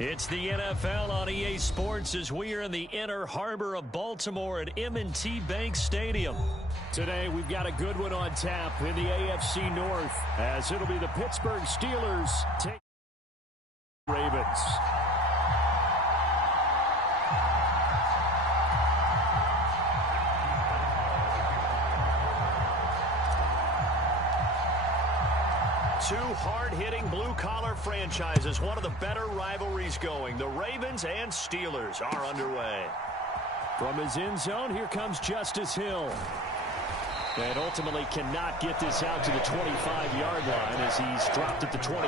It's the NFL on EA Sports as we are in the inner harbor of Baltimore at M&T Bank Stadium. Today, we've got a good one on tap in the AFC North, as it'll be the Pittsburgh Steelers take Ravens. Two hard-hitting blue-collar franchises, one of the better rivalries going. The Ravens and Steelers are underway. From his end zone, here comes Justice Hill. And ultimately cannot get this out to the 25-yard line as he's dropped at the 23.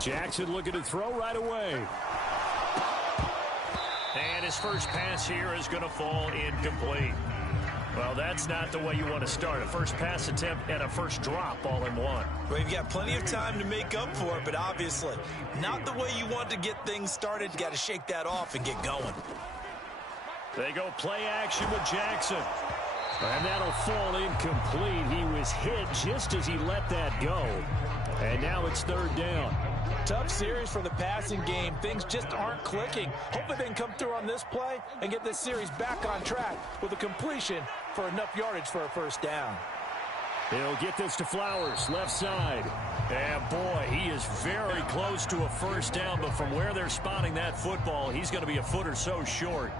Jackson looking to throw right away. And his first pass here is going to fall incomplete. Well, that's not the way you want to start. A first pass attempt and a first drop all in one. Well, you've got plenty of time to make up for it, but obviously not the way you want to get things started. You got to shake that off and get going. They go play action with Jackson. And that'll fall incomplete. He was hit just as he let that go. And now it's third down. Tough series for the passing game. Things just aren't clicking. Hopefully they can come through on this play and get this series back on track with a completion for enough yardage for a first down. He'll get this to Flowers, left side. And boy, he is very close to a first down, but from where they're spotting that football, he's going to be a foot or so short.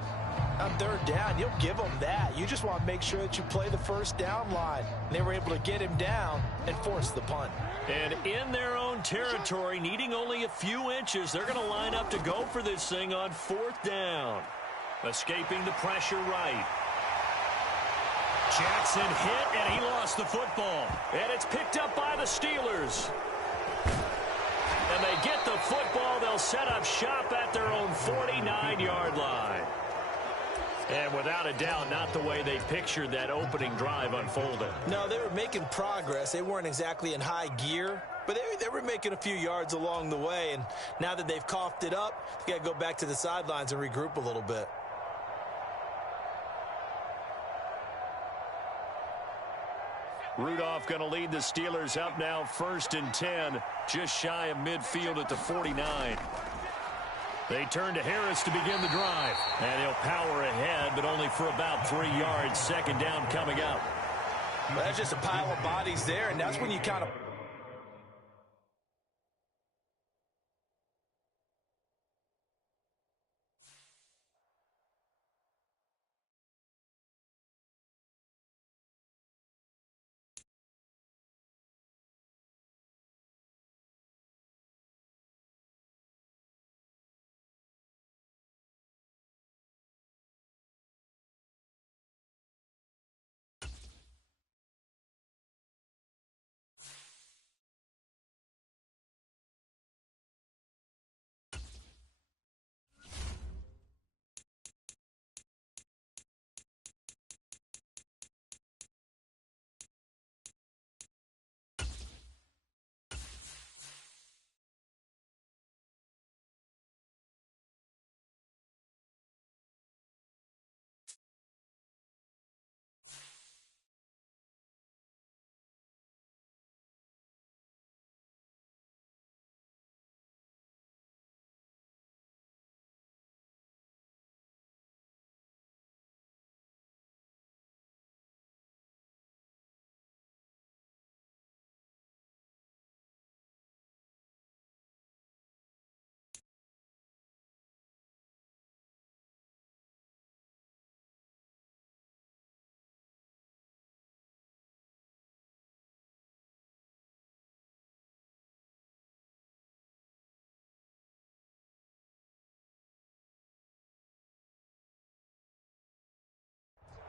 On third down, you'll give them that. You just want to make sure that you play the first down line. They were able to get him down and force the punt. And in their own territory, needing only a few inches, they're going to line up to go for this thing on fourth down. Escaping the pressure right. Jackson hit, and he lost the football. And it's picked up by the Steelers. And they get the football. They'll set up shop at their own 49-yard line. And without a doubt, not the way they pictured that opening drive unfolded. No, they were making progress. They weren't exactly in high gear, but they were making a few yards along the way. And now that they've coughed it up, they got to go back to the sidelines and regroup a little bit. Rudolph going to lead the Steelers up now 1st and 10, just shy of midfield at the 49. They turn to Harris to begin the drive. And he'll power ahead, but only for about 3 yards. Second down coming up. Well, that's just a pile of bodies there, and that's when you kind of...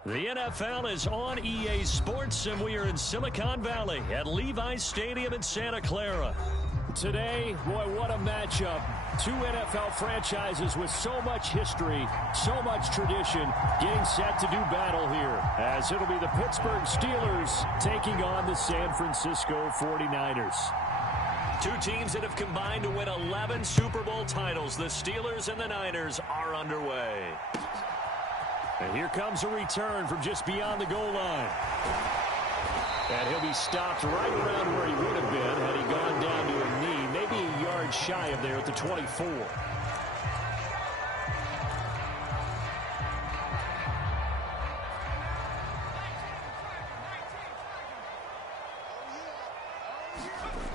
The NFL is on EA Sports, and we are in Silicon Valley at Levi's Stadium in Santa Clara. Today, boy, what a matchup. Two NFL franchises with so much history, so much tradition, getting set to do battle here, as it'll be the Pittsburgh Steelers taking on the San Francisco 49ers. Two teams that have combined to win 11 Super Bowl titles. The Steelers and the Niners are underway. And here comes a return from just beyond the goal line. And he'll be stopped right around where he would have been had he gone down to a knee, maybe a yard shy of there at the 24.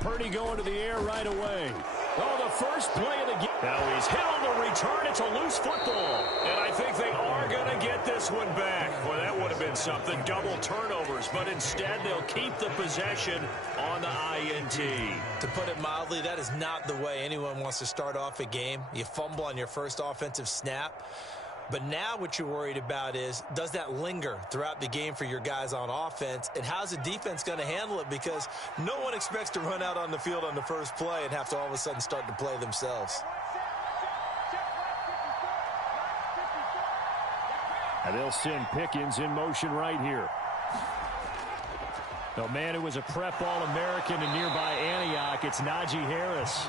Purdy going to the air right away. Oh, the first play of the game. Now he's hit on the return. It's a loose football. And I think they are going to get this one back. Well, that would have been something. Double turnovers. But instead, they'll keep the possession on the INT. To put it mildly, that is not the way anyone wants to start off a game. You fumble on your first offensive snap. But now what you're worried about is, does that linger throughout the game for your guys on offense? And how's the defense going to handle it? Because no one expects to run out on the field on the first play and have to all of a sudden start to play themselves. And they'll send Pickens in motion right here. The man who was a prep All-American in nearby Antioch, it's Najee Harris.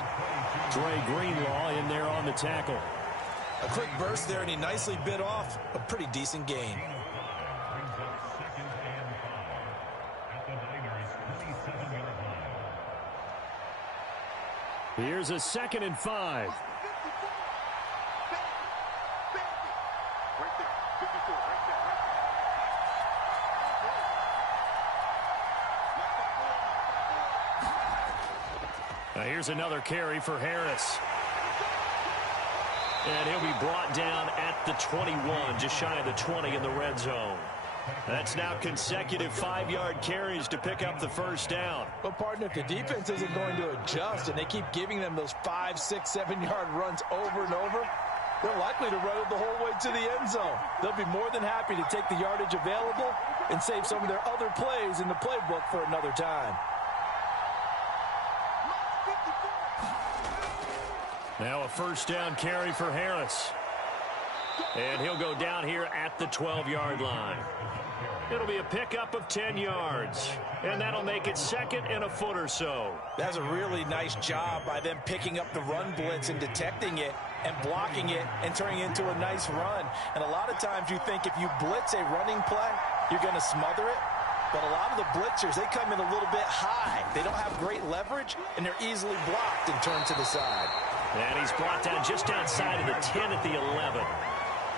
Dre Greenlaw in there on the tackle. A quick burst there, and he nicely bit off a pretty decent gain. Here's a 2nd and 5. Now here's another carry for Harris. And he'll be brought down at the 21, just shy of the 20 in the red zone. That's now consecutive 5-yard carries to pick up the first down. Well, partner, if the defense isn't going to adjust and they keep giving them those 5, 6, 7-yard runs over and over, they're likely to run it the whole way to the end zone. They'll be more than happy to take the yardage available and save some of their other plays in the playbook for another time. Now a first down carry for Harris. And he'll go down here at the 12-yard line. It'll be a pickup of 10 yards. And that'll make it 2nd and a foot or so. That's a really nice job by them picking up the run blitz and detecting it and blocking it and turning it into a nice run. And a lot of times you think if you blitz a running play, you're going to smother it. But a lot of the blitzers, they come in a little bit high. They don't have great leverage, and they're easily blocked and turned to the side. And he's brought down just outside of the 10 at the 11.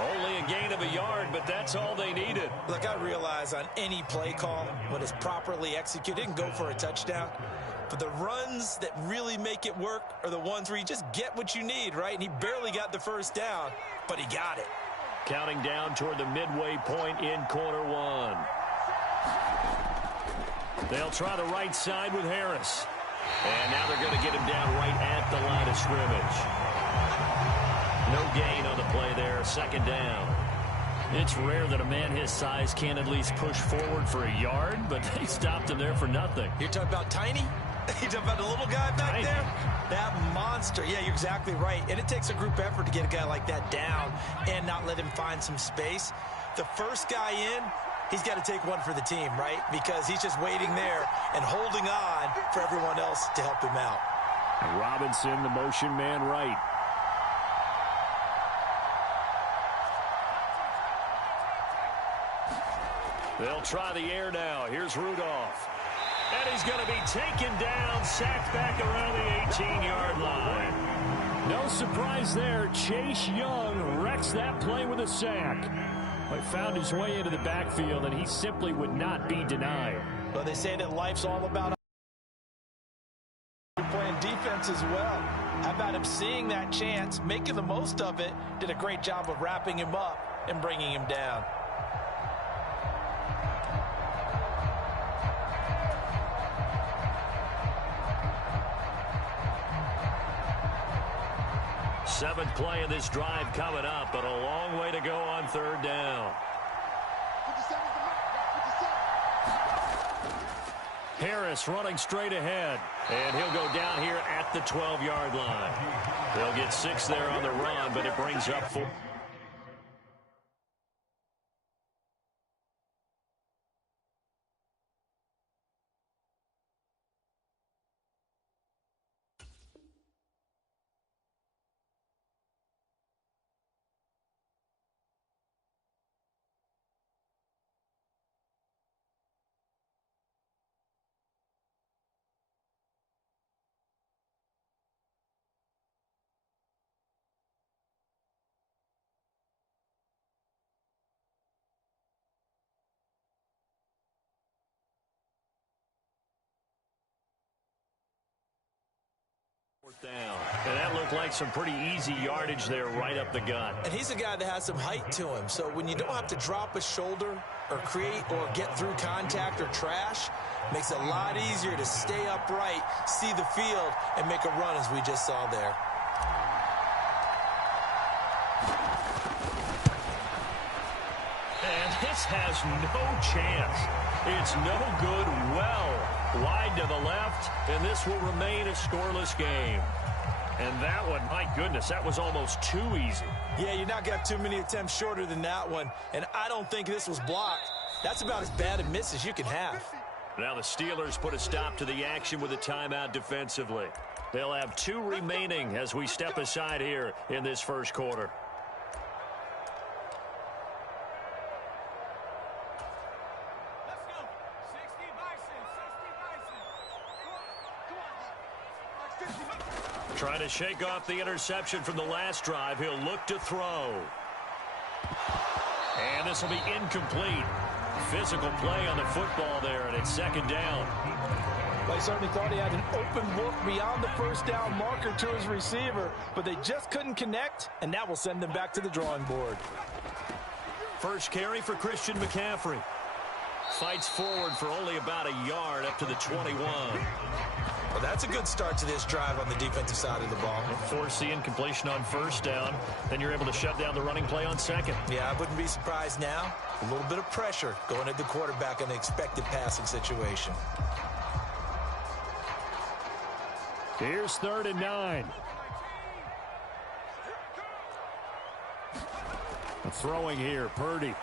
Only a gain of a yard, but that's all they needed. Look, I realize on any play call, when it's properly executed, it can go for a touchdown. But the runs that really make it work are the ones where you just get what you need, right? And he barely got the first down, but he got it. Counting down toward the midway point in quarter one. They'll try the right side with Harris. And now they're going to get him down right at the line of scrimmage. No gain on the play there, 2nd down. It's rare that a man his size can at least push forward for a yard, but they stopped him there for nothing. You're talking about tiny? You're talking about the little guy back there? That monster. Yeah, you're exactly right. And it takes a group effort to get a guy like that down and not let him find some space. The first guy in, he's got to take one for the team, right? Because he's just waiting there and holding on for everyone else to help him out. And Robinson, the motion man right. They'll try the air now. Here's Rudolph. And he's going to be taken down, sacked back around the 18-yard line. No surprise there. Chase Young wrecks that play with a sack. He found his way into the backfield, and he simply would not be denied. Well, they say that life's all about playing defense as well. How about him seeing that chance, making the most of it, did a great job of wrapping him up and bringing him down. Seventh play of this drive coming up, but a long way to go on 3rd down. Harris running straight ahead, and he'll go down here at the 12-yard line. They'll get 6 there on the run, but it brings up 4. down. And that looked like some pretty easy yardage there right up the gut. And he's a guy that has some height to him. So when you don't have to drop a shoulder or create or get through contact or trash, makes it a lot easier to stay upright, see the field, and make a run as we just saw there. And this has no chance. It's no good. Well, wide to the left, and this will remain a scoreless game. And that one, my goodness, that was almost too easy. Yeah, you're not got too many attempts shorter than that one, and I don't think this was blocked. That's about as bad a miss as you can have. Now the Steelers put a stop to the action with a timeout defensively. They'll have 2 remaining as we step aside here in this first quarter. Trying to shake off the interception from the last drive. He'll look to throw. And this will be incomplete. Physical play on the football there, and it's second down. They certainly thought he had an open look beyond the first down marker to his receiver, but they just couldn't connect, and that will send them back to the drawing board. First carry for Christian McCaffrey. Fights forward for only about a yard up to the 21. Well, that's a good start to this drive on the defensive side of the ball. Force the incompletion on first down. Then you're able to shut down the running play on second. Yeah, I wouldn't be surprised now. A little bit of pressure going at the quarterback in an expected passing situation. Here's 3rd and 9. Throwing here, Purdy.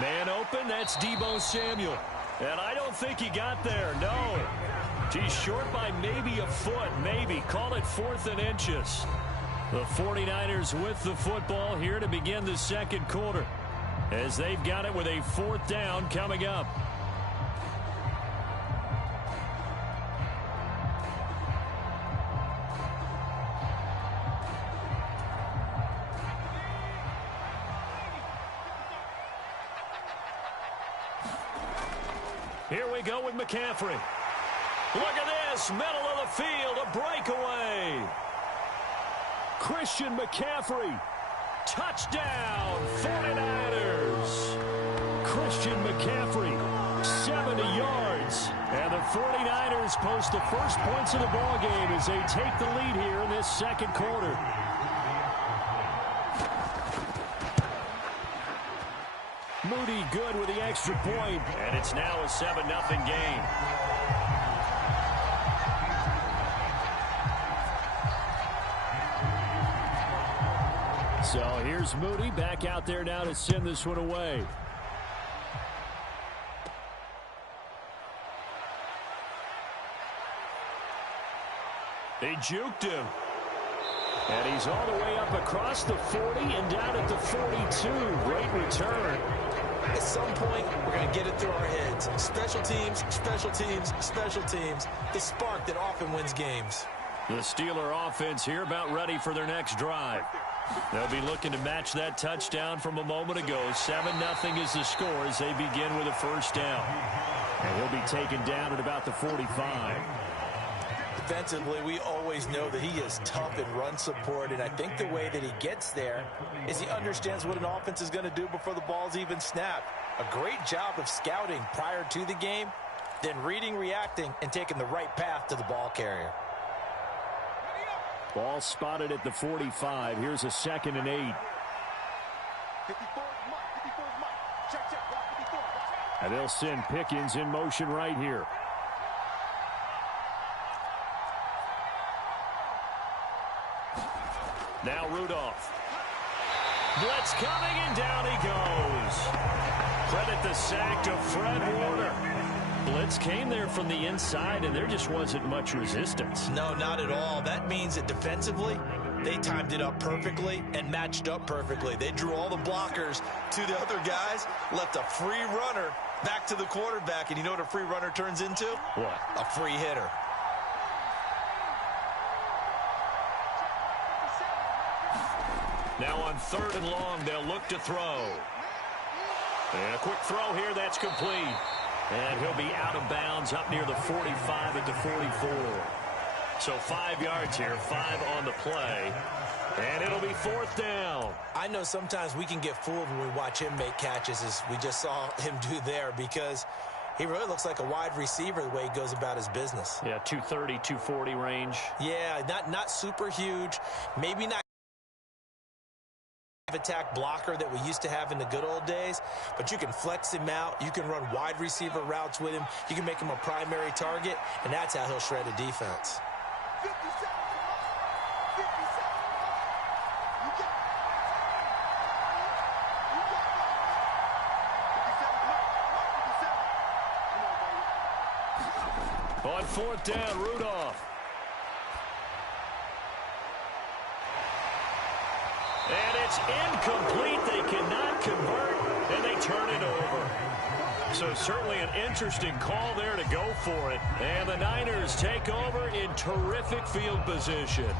Man open, that's Deebo Samuel. And I don't think he got there, no. He's short by maybe a foot, maybe. Call it 4th and inches. The 49ers with the football here to begin the second quarter, as they've got it with a 4th down coming up. Here we go with McCaffrey. Look at this, middle of the field, a breakaway. Christian McCaffrey, touchdown, 49ers. Christian McCaffrey, 70 yards. And the 49ers post the first points of the ball game as they take the lead here in this second quarter. Moody good with the extra point, and it's now a 7-0 game. So here's Moody back out there now to send this one away. They juked him. And he's all the way up across the 40 and down at the 42. Great return. At some point, we're going to get it through our heads. Special teams, special teams, special teams. The spark that often wins games. The Steeler offense here about ready for their next drive. They'll be looking to match that touchdown from a moment ago. 7-0 is the score as they begin with a first down. And he'll be taken down at about the 45. Defensively, we always know that he is tough in run support, and I think the way that he gets there is he understands what an offense is going to do before the ball's even snapped. A great job of scouting prior to the game, then reading, reacting, and taking the right path to the ball carrier. Ball spotted at the 45. Here's a 2nd and 8. And they'll send Pickens in motion right here. Now Rudolph. Blitz coming, and down he goes. Credit the sack to Fred Warner. Blitz came there from the inside, and there just wasn't much resistance. No, not at all. That means that defensively, they timed it up perfectly and matched up perfectly. They drew all the blockers to the other guys, left a free runner back to the quarterback, and you know what a free runner turns into? What? A free hitter. Now on 3rd and long, they'll look to throw. And a quick throw here, that's complete. And he'll be out of bounds up near the 45 at the 44. So 5 yards here, 5 on the play. And it'll be 4th down. I know sometimes we can get fooled when we watch him make catches, as we just saw him do there, because he really looks like a wide receiver the way he goes about his business. Yeah, 230, 240 range. Yeah, not super huge. Maybe not attack blocker that we used to have in the good old days, but you can flex him out. You can run wide receiver routes with him. You can make him a primary target, and that's how he'll shred a defense. On 4th down, Rudolph. And it's incomplete. They cannot convert, and they turn it over. So certainly an interesting call there to go for it. And the Niners take over in terrific field position.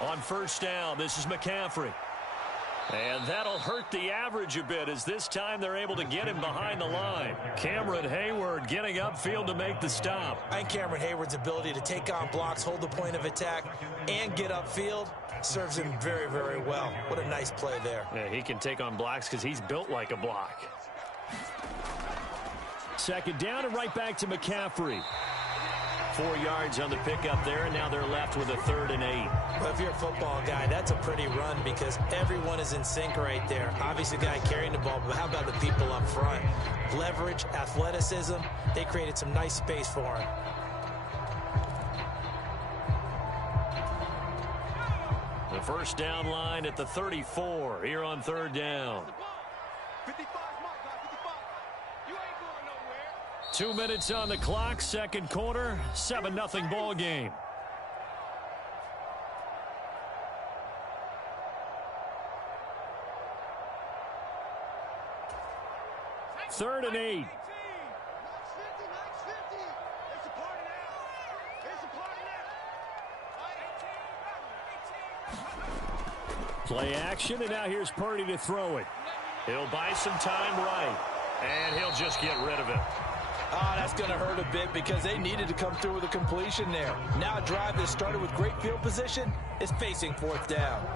On 1st down, this is McCaffrey. And that'll hurt the average a bit, as this time they're able to get him behind the line. Cameron Hayward getting upfield to make the stop. I think Cameron Hayward's ability to take on blocks, hold the point of attack, and get upfield serves him very, very well. What a nice play there. Yeah, he can take on blocks because he's built like a block. 2nd down and right back to McCaffrey. 4 yards on the pickup there, and now they're left with a 3rd and 8. Well, if you're a football guy, that's a pretty run because everyone is in sync right there. Obviously, the guy carrying the ball, but how about the people up front? Leverage, athleticism, they created some nice space for him. The 1st down line at the 34 here on 3rd down. 2 minutes on the clock, 2nd quarter, 7-0 ball game. Third and 8. Play action, and now here's Purdy to throw it. He'll buy some time right, and he'll just get rid of it. Oh, that's going to hurt a bit because they needed to come through with a completion there. Now a drive that started with great field position is facing 4th down.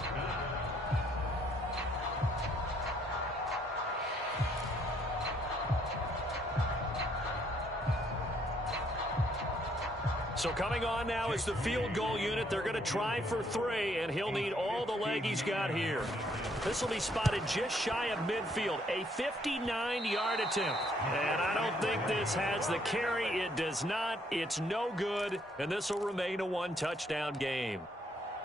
So coming on now is the field goal unit. They're going to try for 3, and he'll need all the leg he's got here. This will be spotted just shy of midfield, a 59-yard attempt. And I don't think this has the carry. It does not. It's no good, and this will remain a 1-touchdown game.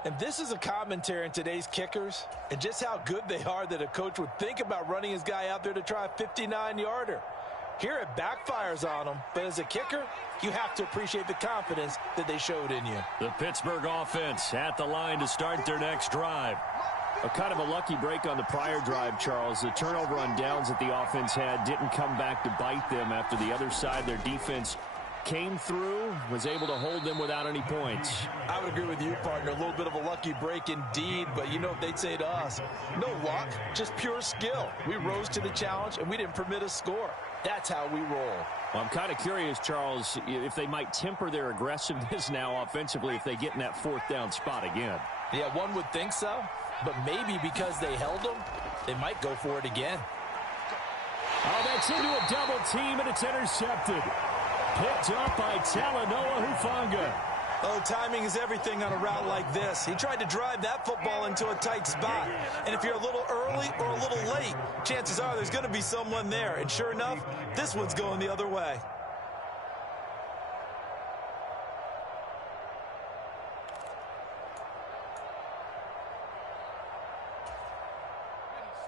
And this is a commentary on today's kickers and just how good they are that a coach would think about running his guy out there to try a 59-yarder. Here it backfires on them, but as a kicker, you have to appreciate the confidence that they showed in you. The Pittsburgh offense at the line to start their next drive. A kind of a lucky break on the prior drive, Charles. The turnover on downs that the offense had didn't come back to bite them after the other side. Their defense came through, was able to hold them without any points. I would agree with you, partner. A little bit of a lucky break indeed, but you know what they'd say to us? No luck, just pure skill. We rose to the challenge, and we didn't permit a score. That's how we roll. Well, I'm kind of curious, Charles, if they might temper their aggressiveness now offensively if they get in that 4th down spot again. Yeah, one would think so, but maybe because they held them, they might go for it again. Oh, that's into a double team, and it's intercepted. Picked up by Talanoa Hufanga. Oh, timing is everything on a route like this. He tried to drive that football into a tight spot. And if you're a little early or a little late, chances are there's going to be someone there. And sure enough, this one's going the other way.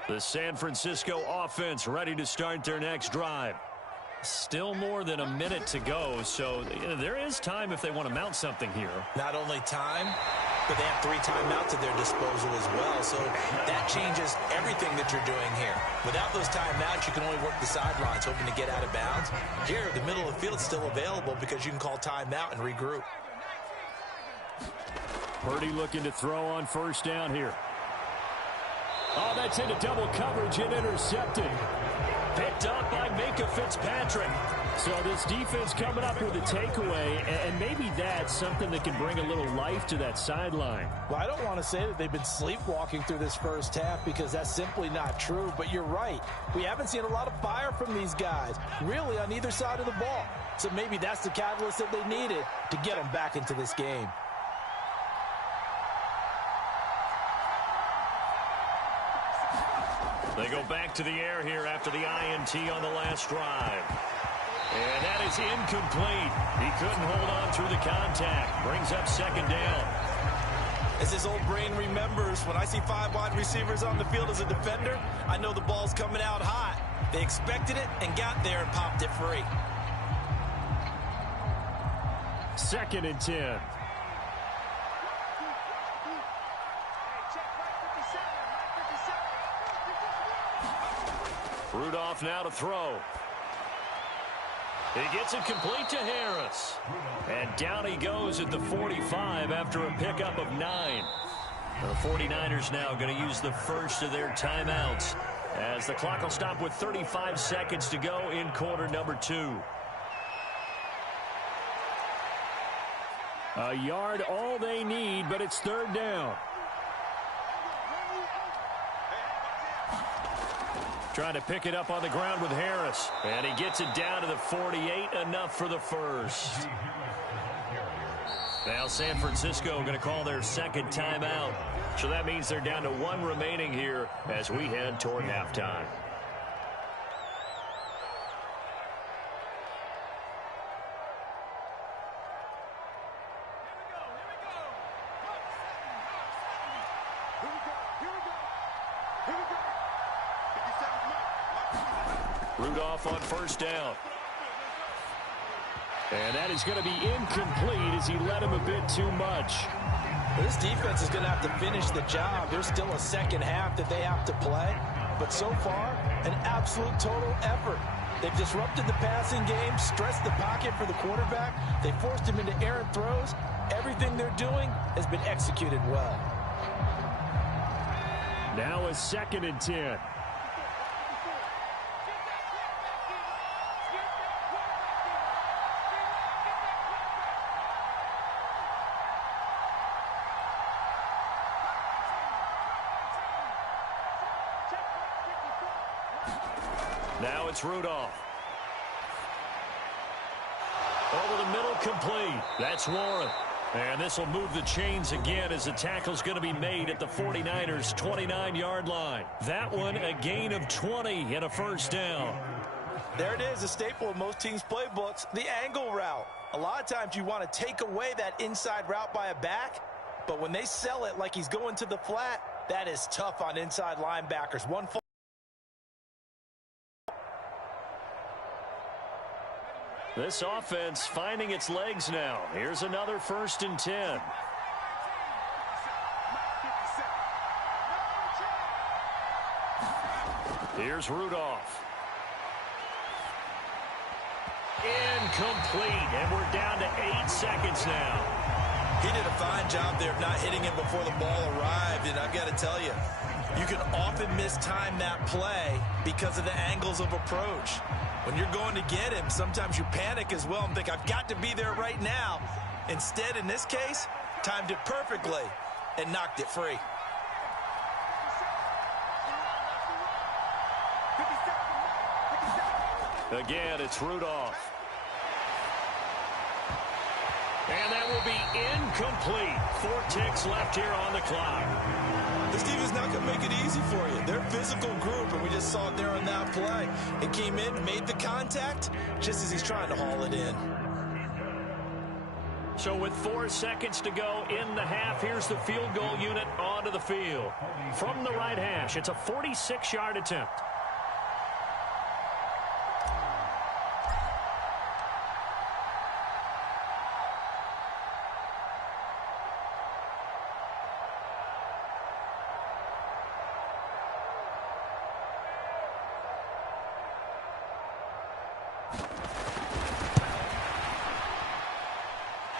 The San Francisco offense ready to start their next drive. Still more than a minute to go, so there is time if they want to mount something here. Not only time, but they have 3 timeouts at their disposal as well, so that changes everything that you're doing here. Without those timeouts, you can only work the sidelines, hoping to get out of bounds. Here, the middle of the field is still available because you can call timeout and regroup. Purdy looking to throw on 1st down here. Oh, that's into double coverage and intercepted. Picked up by Minka Fitzpatrick. So this defense coming up with a takeaway, and maybe that's something that can bring a little life to that sideline. Well, I don't want to say that they've been sleepwalking through this first half because that's simply not true, but you're right. We haven't seen a lot of fire from these guys, really on either side of the ball. So maybe that's the catalyst that they needed to get them back into this game. They go back to the air here after the INT on the last drive. And that is incomplete. He couldn't hold on through the contact. Brings up second down. As his old brain remembers, when I see 5 wide receivers on the field as a defender, I know the ball's coming out hot. They expected it and got there and popped it free. 2nd and 10. Rudolph now to throw. He gets it complete to Harris. And down he goes at the 45 after a pickup of 9. The 49ers now going to use the first of their timeouts as the clock will stop with 35 seconds to go in quarter number 2. A yard all they need, but it's 3rd down. Trying to pick it up on the ground with Harris. And he gets it down to the 48, enough for the first. Now San Francisco going to call their 2nd timeout. So that means they're down to 1 remaining here as we head toward halftime. Rudolph on 1st down. And that is going to be incomplete as he led him a bit too much. This defense is going to have to finish the job. There's still a second half that they have to play. But so far, an absolute total effort. They've disrupted the passing game, stressed the pocket for the quarterback. They forced him into errant throws. Everything they're doing has been executed well. Now a 2nd and 10. Now it's Rudolph. Over the middle, complete. That's Warren. And this will move the chains again as the tackle's going to be made at the 49ers' 29-yard line. That one, a gain of 20 and a 1st down. There it is, a staple of most teams' playbooks, the angle route. A lot of times you want to take away that inside route by a back, but when they sell it like he's going to the flat, that is tough on inside linebackers. One full. This offense finding its legs now. Here's another 1st and 10. Here's Rudolph. Incomplete, and we're down to 8 seconds now. He did a fine job there of not hitting him before the ball arrived, and I've got to tell you, you can often mistime that play because of the angles of approach. When you're going to get him, sometimes you panic as well and think, I've got to be there right now. Instead, in this case, timed it perfectly and knocked it free. Again, it's Rudolph. And that will be incomplete. 4 ticks left here on the clock. This team is not going to make it easy for you. They're a physical group, and we just saw it there on that play. It came in, made the contact, just as he's trying to haul it in. So with 4 seconds to go in the half, here's the field goal unit onto the field. From the right hash, it's a 46-yard attempt.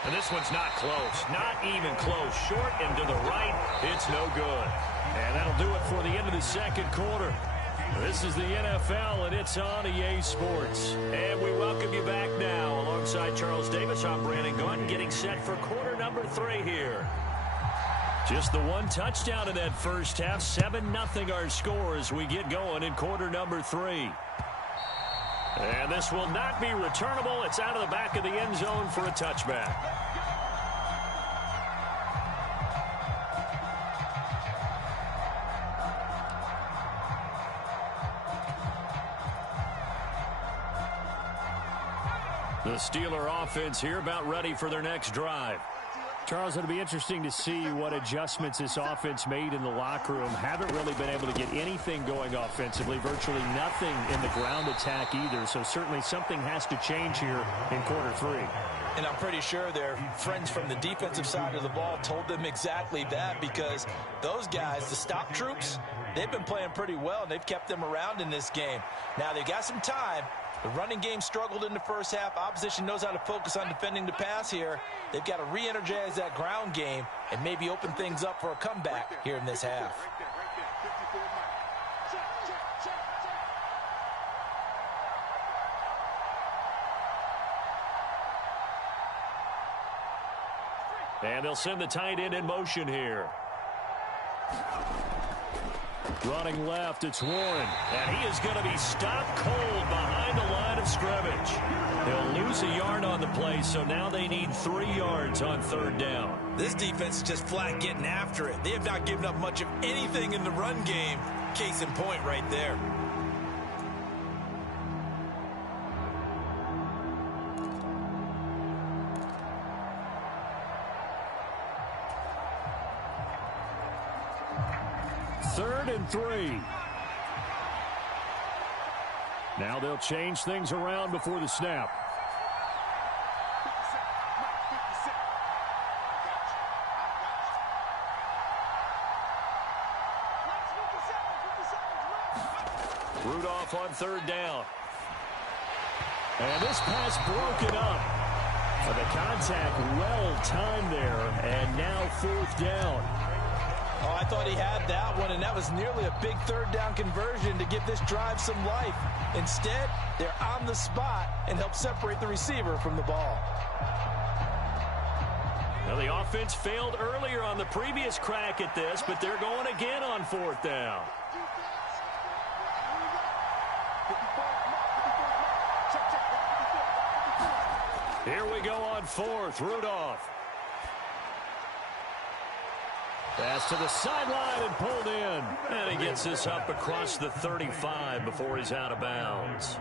And this one's not close. Not even close. Short and to the right. It's no good. And that'll do it for the end of the second quarter. This is the NFL, and it's on EA Sports. And we welcome you back now. Alongside Charles Davis, I'm Brandon Gaudin, getting set for quarter number 3 here. Just the one touchdown in that first half. 7-0 our score as we get going in quarter number 3. And this will not be returnable. It's out of the back of the end zone for a touchback. The Steeler offense here about ready for their next drive. Charles, it'll be interesting to see what adjustments this offense made in the locker room. Haven't really been able to get anything going offensively, virtually nothing in the ground attack either. So certainly something has to change here in quarter 3. And I'm pretty sure their friends from the defensive side of the ball told them exactly that, because those guys, the stop troops, they've been playing pretty well, and they've kept them around in this game. Now, they've got some time. The running game struggled in the first half. Opposition knows how to focus on defending the pass here. They've got to re-energize that ground game and maybe open things up for a comeback here in this half. And they'll send the tight end in motion here. Running left, it's Warren. And he is going to be stopped cold behind the line of scrimmage. They'll lose a yard on the play, so now they need 3 yards on third down. This defense is just flat getting after it. They have not given up much of anything in the run game. Case in point right there. Third and 3. Now they'll change things around before the snap. Rudolph on third down. And this pass broken up. But the contact well timed there, and now fourth down. Oh, I thought he had that one, and that was nearly a big third down conversion to give this drive some life. Instead, they're on the spot and help separate the receiver from the ball. Now, the offense failed earlier on the previous crack at this, but they're going again on fourth down. Here we go on fourth. Rudolph. Pass to the sideline and pulled in. And he gets this up across the 35 before he's out of bounds.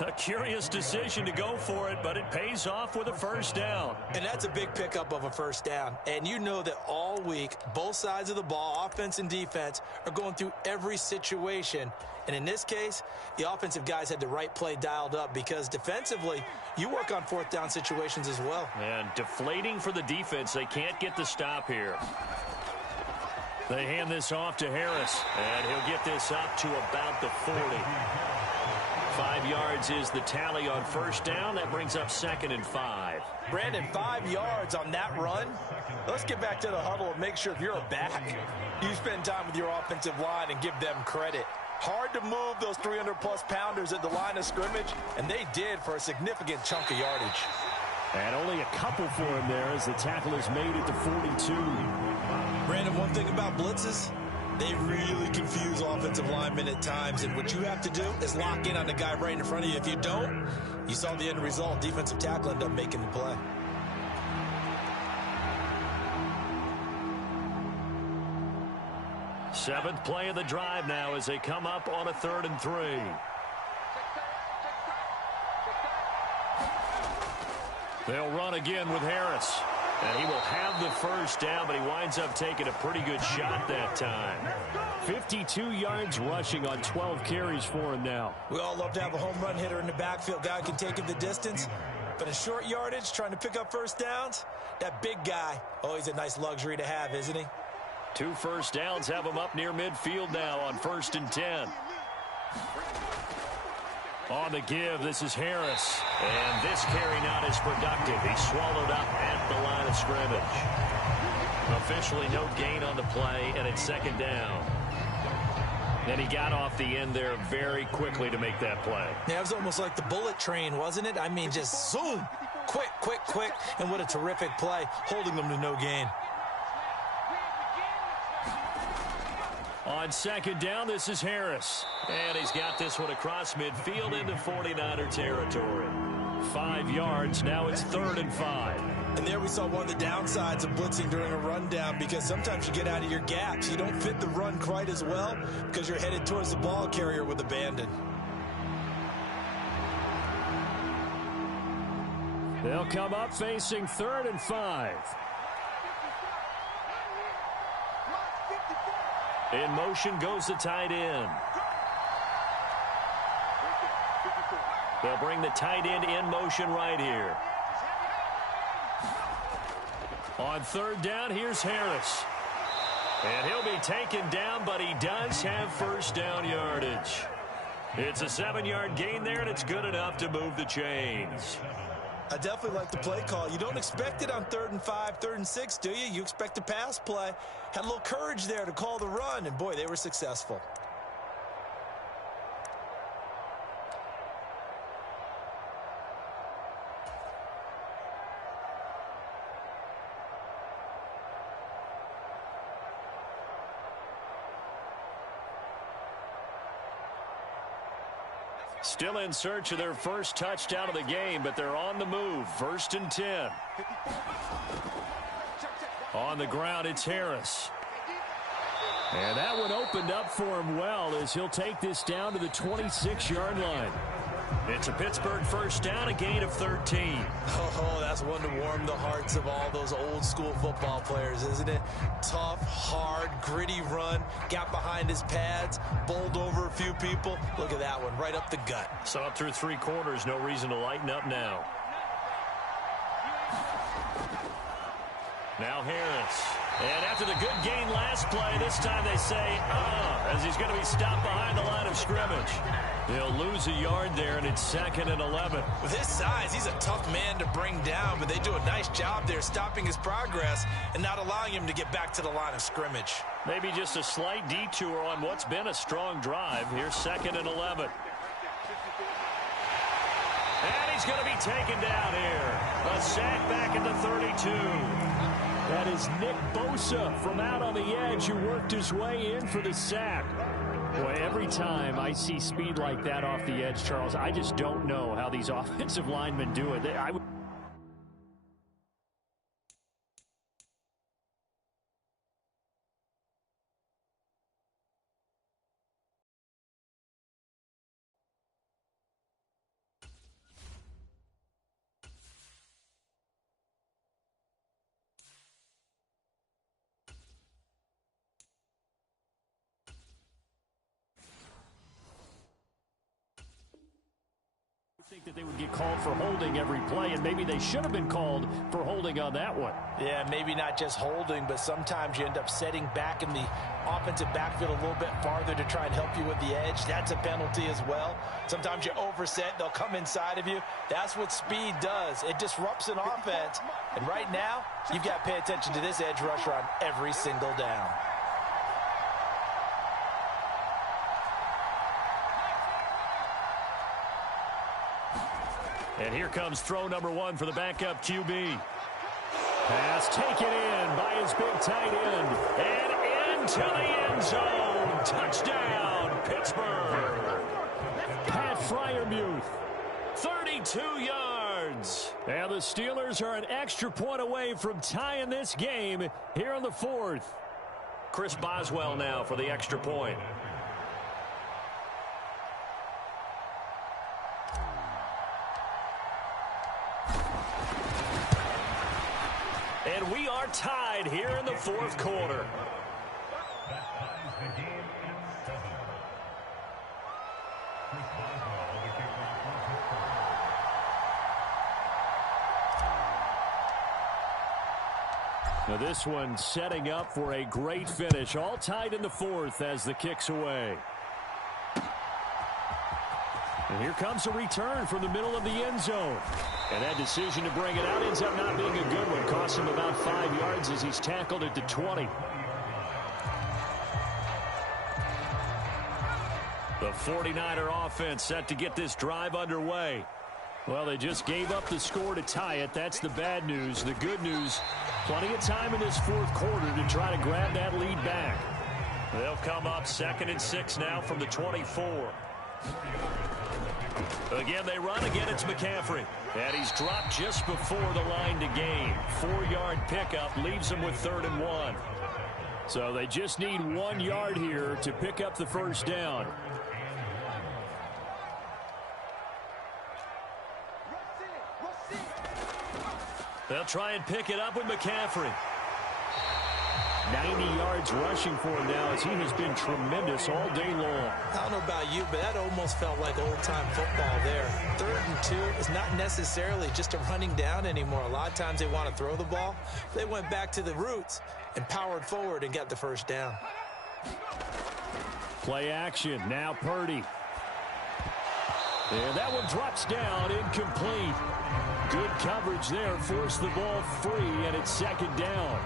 A curious decision to go for it, but it pays off with a first down. And that's a big pickup of a first down. And you know that all week, both sides of the ball, offense and defense, are going through every situation. And in this case, the offensive guys had the right play dialed up, because defensively, you work on fourth down situations as well. And deflating for the defense. They can't get the stop here. They hand this off to Harris, and he'll get this up to about the 40. 5 yards is the tally on first down. That brings up 2nd and 5. Brandon, 5 yards on that run. Let's get back to the huddle and make sure if you're a back, you spend time with your offensive line and give them credit. Hard to move those 300-plus pounders at the line of scrimmage, and they did for a significant chunk of yardage. And only a couple for him there as the tackle is made at the 42. Brandon, one thing about blitzes, they really confuse offensive linemen at times, and what you have to do is lock in on the guy right in front of you. If you don't, you saw the end result. Defensive tackle ended up making the play. Seventh play of the drive now as they come up on a 3rd and 3. They'll run again with Harris. And he will have the first down, but he winds up taking a pretty good shot that time. 52 yards rushing on 12 carries for him now. We all love to have a home run hitter in the backfield. Guy can take it the distance. But in short yardage, trying to pick up first downs, that big guy, always a nice luxury to have, isn't he? 2 first downs have him up near midfield now on 1st and 10. On the give, this is Harris. And this carry not as productive. He's swallowed up at the line of scrimmage. Officially no gain on the play, and it's 2nd down. And he got off the end there very quickly to make that play. Yeah, it was almost like the bullet train, wasn't it? I mean, just zoom, quick, quick, quick, and what a terrific play, holding them to no gain. On second down, this is Harris. And he's got this one across midfield into 49er territory. 5 yards, now it's 3rd and 5. And there we saw one of the downsides of blitzing during a rundown, because sometimes you get out of your gaps. You don't fit the run quite as well because you're headed towards the ball carrier with abandon. They'll come up facing 3rd and 5. In motion goes the tight end. They'll bring the tight end in motion right here. On 3rd down, here's Harris. And he'll be taken down, but he does have first down yardage. It's a 7-yard gain there, and it's good enough to move the chains. I definitely like the play call. You don't expect it on 3rd and 5, 3rd and 6, do you? You expect a pass play. Had a little courage there to call the run, and boy, they were successful. Still in search of their first touchdown of the game, but they're on the move. 1st and 10. On the ground, it's Harris. And that one opened up for him well as he'll take this down to the 26-yard line. It's a Pittsburgh first down, a gain of 13. Oh, that's one to warm the hearts of all those old-school football players, isn't it? Tough, hard, gritty run, got behind his pads, bowled over a few people. Look at that one, right up the gut. Saw it through 3 quarters, no reason to lighten up now. Now Harris. And after the good gain last play, this time they say, as he's going to be stopped behind the line of scrimmage. They'll lose a yard there, and it's 2nd and 11. With his size, he's a tough man to bring down, but they do a nice job there stopping his progress and not allowing him to get back to the line of scrimmage. Maybe just a slight detour on what's been a strong drive. Here's 2nd and 11. And he's going to be taken down here. A sack back at the 32. That is Nick Bosa from out on the edge who worked his way in for the sack. Boy, every time I see speed like that off the edge, Charles, I just don't know how these offensive linemen do it. think that they would get called for holding every play, and maybe they should have been called for holding on that one. Yeah, maybe not just holding, but sometimes you end up setting back in the offensive backfield a little bit farther to try and help you with the edge. That's a penalty as well. Sometimes you overset, they'll come inside of you. That's what speed does. It disrupts an offense. And right now, you've got to pay attention to this edge rusher on every single down. And here comes throw number one for the backup QB. Pass taken in by his big tight end. And into the end zone. Touchdown, Pittsburgh. Pat Freiermuth, 32 yards. And the Steelers are an extra point away from tying this game here in the fourth. Chris Boswell now for the extra point. And we are tied here in the fourth quarter. Now this one setting up for a great finish. All tied in the fourth as the kick's away. And here comes a return from the middle of the end zone. And that decision to bring it out ends up not being a good one. Costs him about 5 yards as he's tackled at the 20. The 49er offense set to get this drive underway. Well, they just gave up the score to tie it. That's the bad news. The good news, plenty of time in this fourth quarter to try to grab that lead back. They'll come up 2nd and 6 now from the 24. Again, they run. Again, it's McCaffrey. And he's dropped just before the line to gain. 4-yard pickup leaves him with 3rd and 1. So they just need 1 yard here to pick up the first down. They'll try and pick it up with McCaffrey. 90 yards rushing for him now as he has been tremendous all day long. I don't know about you, but that almost felt like old-time football there. 3rd and 2 is not necessarily just a running down anymore. A lot of times they want to throw the ball. They went back to the roots and powered forward and got the first down. Play action. Now Purdy. And that one drops down, incomplete. Good coverage there. Forced the ball free, and it's 2nd down.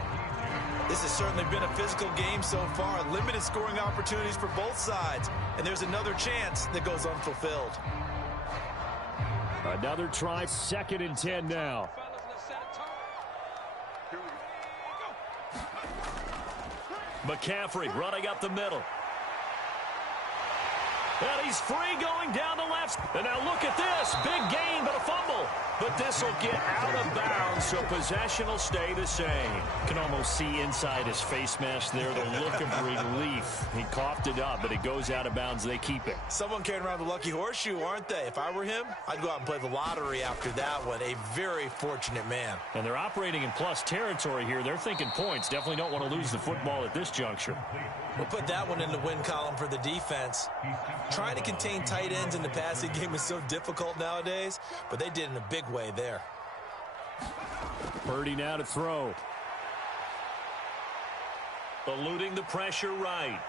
This has certainly been a physical game so far. Limited scoring opportunities for both sides. And there's another chance that goes unfulfilled. Another try, 2nd and 10 now. McCaffrey running up the middle. And he's free going down the left. And now look at this. Big gain, but a fumble. But this will get out of bounds, so possession will stay the same. Can almost see inside his face mask there the look of relief. He coughed it up, but it goes out of bounds. They keep it. Someone carrying around the lucky horseshoe, aren't they? If I were him, I'd go out and play the lottery after that one. A very fortunate man. And they're operating in plus territory here. They're thinking points. Definitely don't want to lose the football at this juncture. We'll put that one in the win column for the defense. Trying to contain tight ends in the passing game is so difficult nowadays, but they did in a big way there. Purdy now to throw. Eluding the pressure right.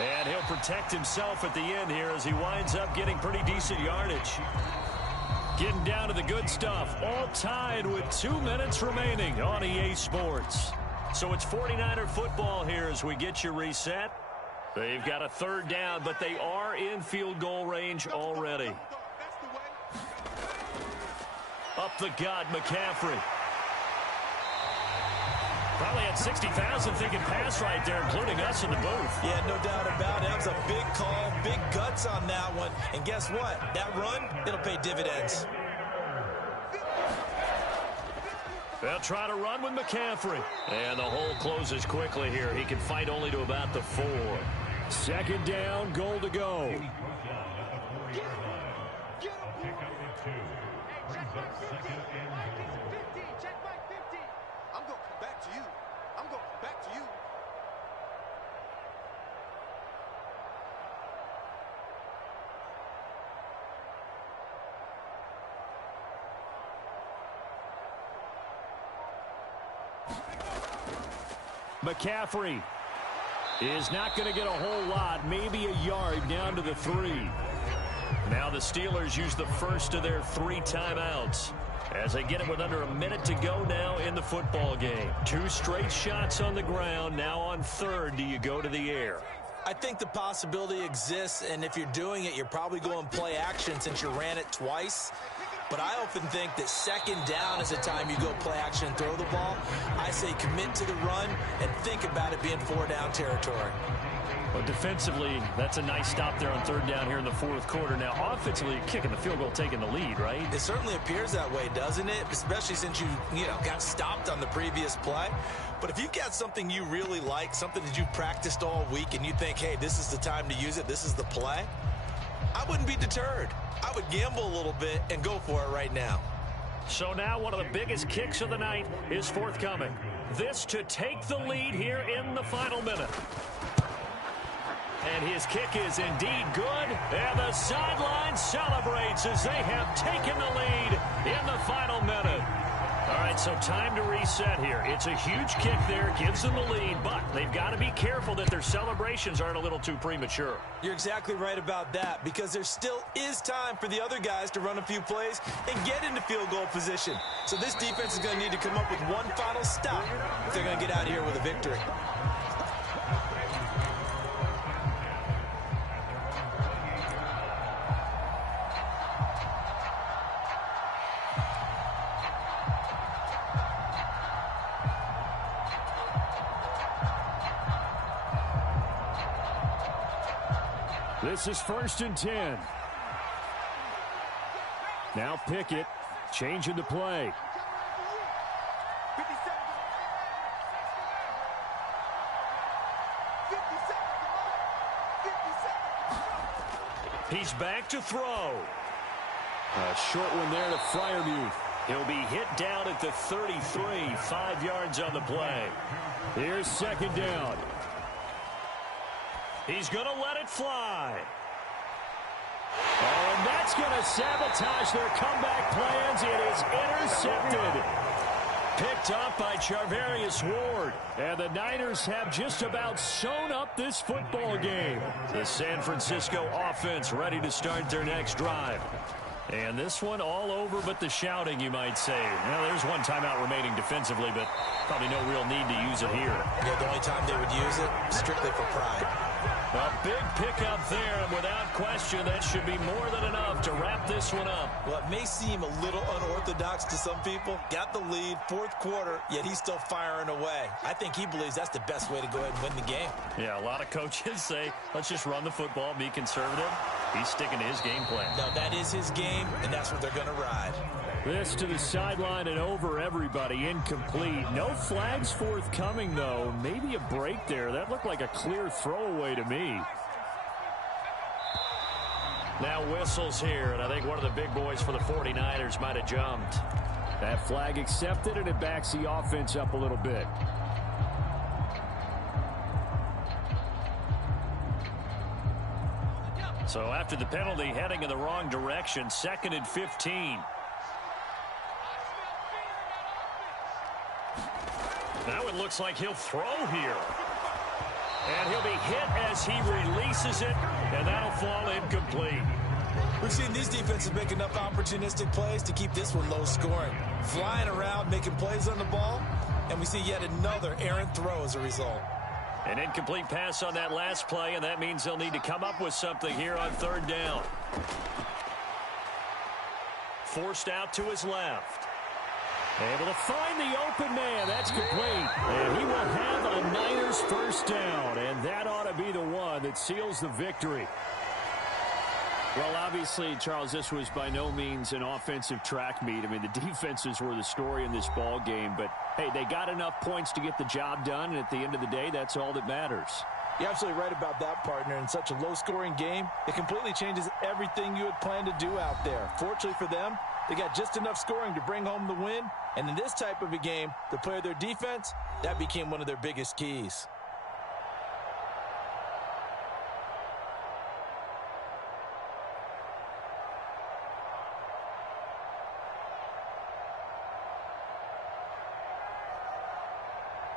And he'll protect himself at the end here as he winds up getting pretty decent yardage. Getting down to the good stuff. All tied with 2 minutes remaining on EA Sports. So it's 49er football here as we get you reset. They've got a 3rd down, but they are in field goal range already. Up the gut, McCaffrey. Probably had 60,000 thinking pass right there, including us in the booth. Yeah, no doubt about it. That was a big call, big guts on that one. And guess what? That run, it'll pay dividends. They'll try to run with McCaffrey. And the hole closes quickly here. He can fight only to about the 4. 2nd down, goal to go. McCaffrey is not going to get a whole lot, maybe a yard down to the 3. Now the Steelers use the first of their 3 timeouts as they get it with under a minute to go now in the football game. 2 straight shots on the ground. Now on 3rd, do you go to the air? I think the possibility exists, and if you're doing it, you're probably going play action since you ran it twice. But I often think that 2nd down is the time you go play action and throw the ball. I say commit to the run and think about it being 4-down territory. But defensively, that's a nice stop there on 3rd down here in the 4th quarter. Now, offensively, kicking the field goal, taking the lead, right? It certainly appears that way, doesn't it? Especially since you got stopped on the previous play. But if you've got something you really like, something that you've practiced all week, and you think, hey, this is the time to use it, this is the play, I wouldn't be deterred. I would gamble a little bit and go for it right now. So now one of the biggest kicks of the night is forthcoming. This to take the lead here in the final minute. And his kick is indeed good. And the sideline celebrates as they have taken the lead in the final minute. All right, so time to reset here. It's a huge kick there, gives them the lead, but they've got to be careful that their celebrations aren't a little too premature. You're exactly right about that, because there still is time for the other guys to run a few plays and get into field goal position. So this defense is going to need to come up with one final stop if they're going to get out of here with a victory. This is 1st and 10. Now Pickett changing the play. He's back to throw. A short one there to Freiermuth. He'll be hit down at the 33, 5 yards on the play. Here's 2nd down. He's going to let it fly. Oh, and that's going to sabotage their comeback plans. It is intercepted. Picked up by Charvarius Ward. And the Niners have just about sewn up this football game. The San Francisco offense ready to start their next drive. And this one all over but the shouting, you might say. Now, there's one timeout remaining defensively, but probably no real need to use it here. Yeah, the only time they would use it, strictly for pride. A big pickup there, and without question, that should be more than enough to wrap this one up. Well, it may seem a little unorthodox to some people. Got the lead, 4th quarter, yet he's still firing away. I think he believes that's the best way to go ahead and win the game. Yeah, a lot of coaches say, let's just run the football, be conservative. He's sticking to his game plan. No, that is his game, and that's what they're going to ride. This to the sideline and over everybody. Incomplete. No flags forthcoming, though. Maybe a break there. That looked like a clear throwaway to me. Now whistles here, and I think one of the big boys for the 49ers might have jumped. That flag accepted, and it backs the offense up a little bit. So after the penalty, heading in the wrong direction, 2nd and 15. Now it looks like he'll throw here. And he'll be hit as he releases it, and that'll fall incomplete. We've seen these defenses make enough opportunistic plays to keep this one low scoring. Flying around, making plays on the ball, and we see yet another errant throw as a result. An incomplete pass on that last play, and that means they'll need to come up with something here on 3rd down. Forced out to his left. Able to find the open man. That's complete. And he will have a Niners 1st down, and that ought to be the one that seals the victory. Well, obviously, Charles, this was by no means an offensive track meet. I mean, the defenses were the story in this ball game, but hey, they got enough points to get the job done, and at the end of the day, that's all that matters. You're absolutely right about that, partner. In such a low-scoring game, it completely changes everything you had planned to do out there. Fortunately for them, they got just enough scoring to bring home the win, and in this type of a game, to play their defense, that became one of their biggest keys.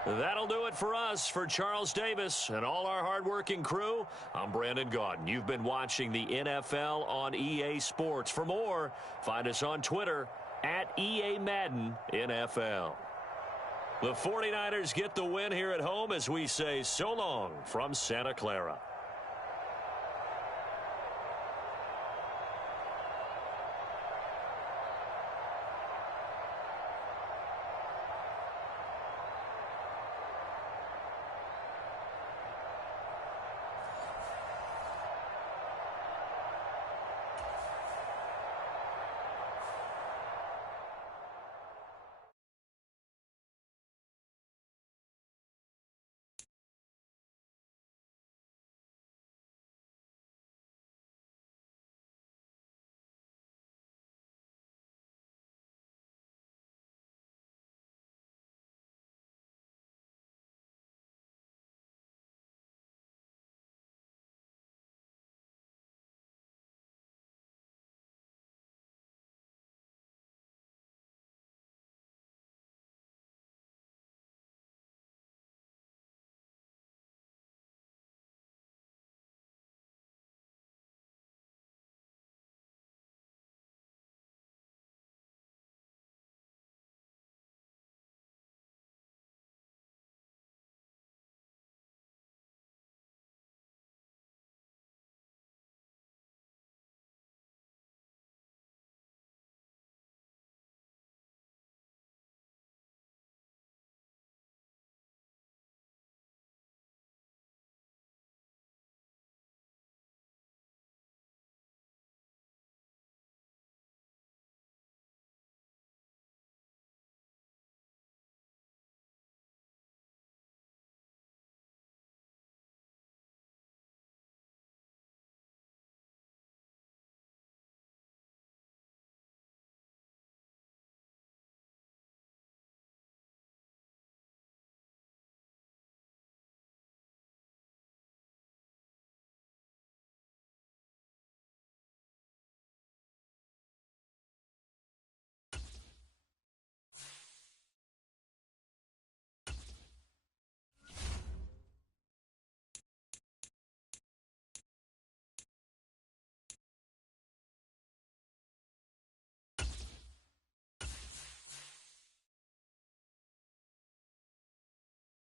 That'll do it for us. For Charles Davis and all our hardworking crew, I'm Brandon Gaudin. You've been watching the NFL on EA Sports. For more, find us on Twitter at EA Madden NFL. The 49ers get the win here at home as we say so long from Santa Clara.